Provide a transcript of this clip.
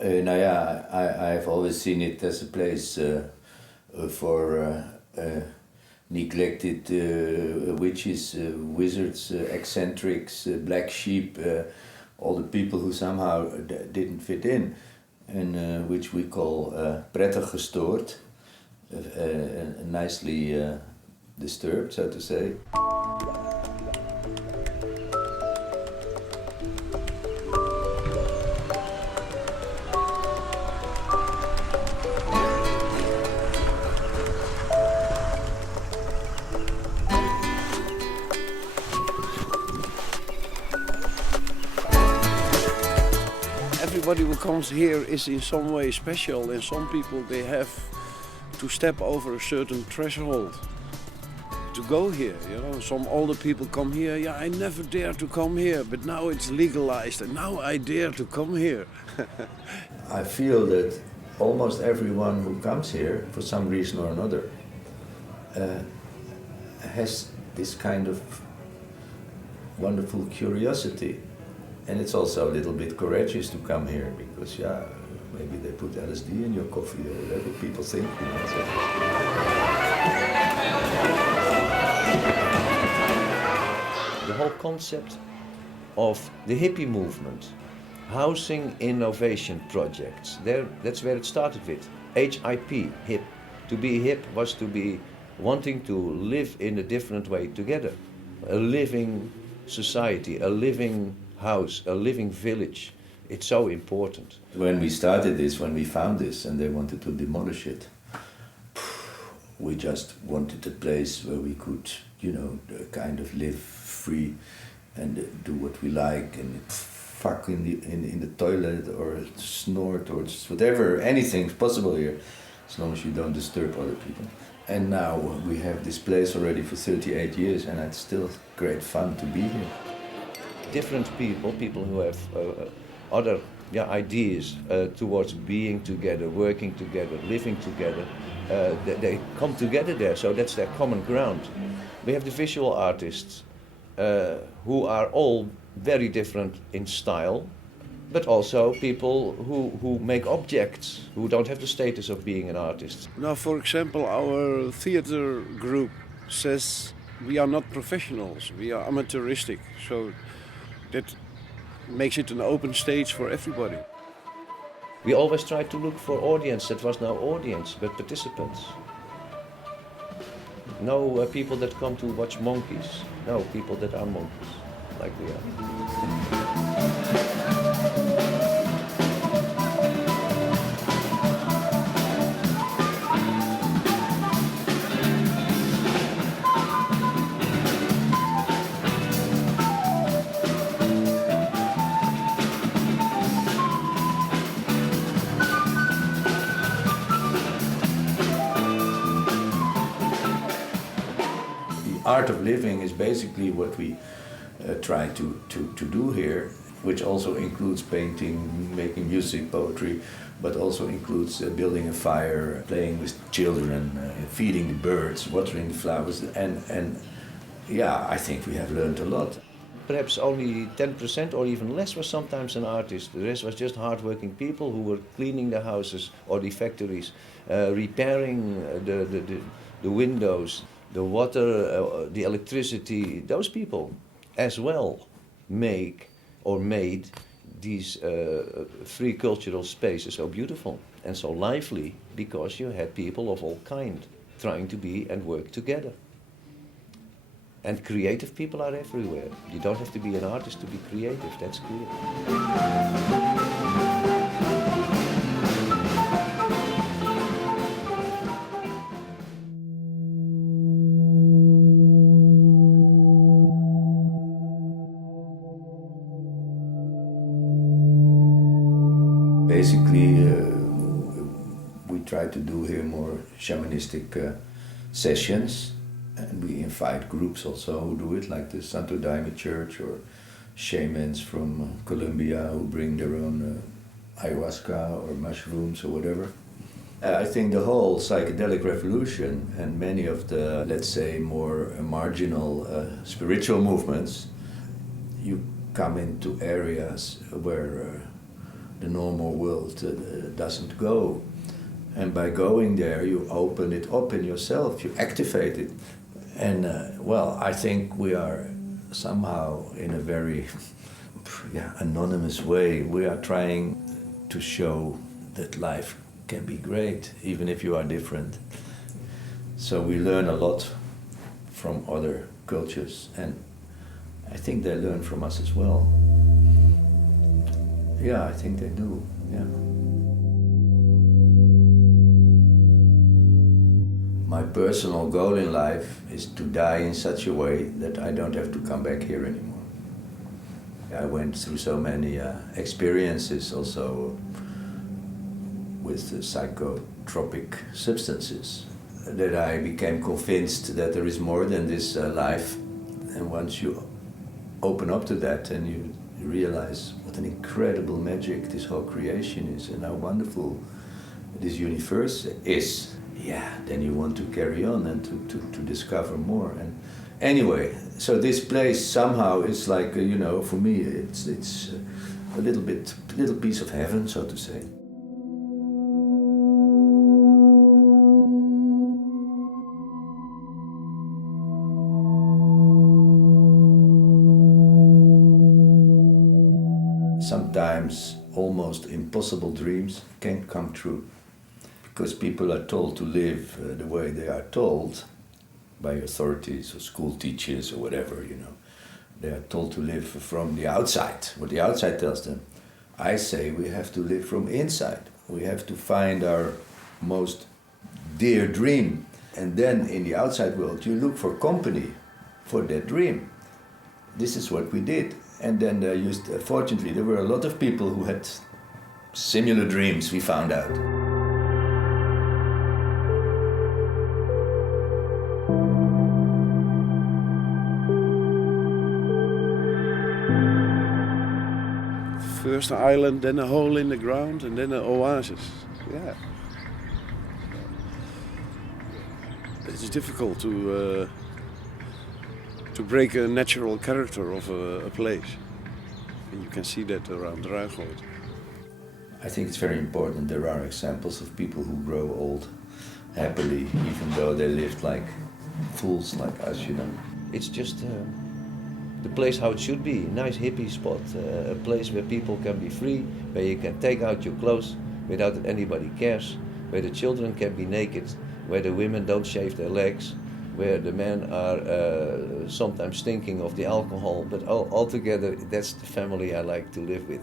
Nou ja, I've always seen it as a place for neglected witches, wizards, eccentrics, black sheep, all the people who somehow didn't fit in, and which we call Prettig Gestoord, nicely disturbed, so to say. Everybody who comes here is in some way special, and some people, they have to step over a certain threshold to go here, you know. Some older people come here, yeah, I never dare to come here, but now it's legalized and now I dare to come here. I feel that almost everyone who comes here, for some reason or another, has this kind of wonderful curiosity. And it's also a little bit courageous to come here because, yeah, maybe they put LSD in your coffee or whatever people think. You know, so. The whole concept of the hippie movement, housing innovation projects, that's where it started with. HIP, hip. To be hip was to be wanting to live in a different way together. A living society, a living house, a living village. It's so important. When we started this, when we found this and they wanted to demolish it, we just wanted a place where we could, you know, kind of live free and do what we like and fuck in the toilet or snort or whatever, anything's possible here, as long as you don't disturb other people. And now we have this place already for 38 years and it's still great fun to be here. Different people who have other ideas towards being together, working together, living together, they come together there, so that's their common ground. We have the visual artists who are all very different in style, but also people who make objects, who don't have the status of being an artist. Now, for example, our theater group says we are not professionals, we are amateuristic, so that makes it an open stage for everybody. We always try to look for audience that was no audience, but participants. No people that come to watch monkeys. No, people that are monkeys, like we are. Art of living is basically what we try to do here, which also includes painting, making music, poetry, but also includes building a fire, playing with children, feeding the birds, watering the flowers, and yeah, I think we have learned a lot. Perhaps only 10% or even less was sometimes an artist. The rest was just hard-working people who were cleaning the houses or the factories, repairing the windows, the water, the electricity. Those people as well make or made these free cultural spaces so beautiful and so lively because you had people of all kind trying to be and work together. And creative people are everywhere. You don't have to be an artist to be creative, that's clear. Basically, we try to do here more shamanistic sessions, and we invite groups also who do it, like the Santo Daime Church or shamans from Colombia who bring their own ayahuasca or mushrooms or whatever. I think the whole psychedelic revolution and many of the, let's say, more marginal spiritual movements, you come into areas where the normal world doesn't go. And by going there, you open it up in yourself, you activate it. And well, I think we are somehow in a very anonymous way, we are trying to show that life can be great, even if you are different. So we learn a lot from other cultures, and I think they learn from us as well. Yeah, I think they do, yeah. My personal goal in life is to die in such a way that I don't have to come back here anymore. I went through so many experiences also with psychotropic substances that I became convinced that there is more than this life. And once you open up to that and you realize what an incredible magic this whole creation is and how wonderful this universe is, yeah, then you want to carry on and to discover more. And anyway, so this place somehow is like, you know, for me it's a little piece of heaven, so to say. Sometimes almost impossible dreams can come true because people are told to live the way they are told by authorities or school teachers or whatever, you know. They are told to live from the outside, what the outside tells them. I say we have to live from inside. We have to find our most dear dream. And then in the outside world, you look for company for that dream. This is what we did. And then fortunately, there were a lot of people who had similar dreams, we found out. First an island, then a hole in the ground, and then an oasis. Yeah. It's difficult to break a natural character of a place. And you can see that around Ruigoord. I think it's very important. There are examples of people who grow old happily, even though they lived like fools like us, you know. It's just the place how it should be, a nice hippie spot, a place where people can be free, where you can take out your clothes without that anybody cares, where the children can be naked, where the women don't shave their legs, where the men are sometimes thinking of the alcohol, but altogether that's the family I like to live with.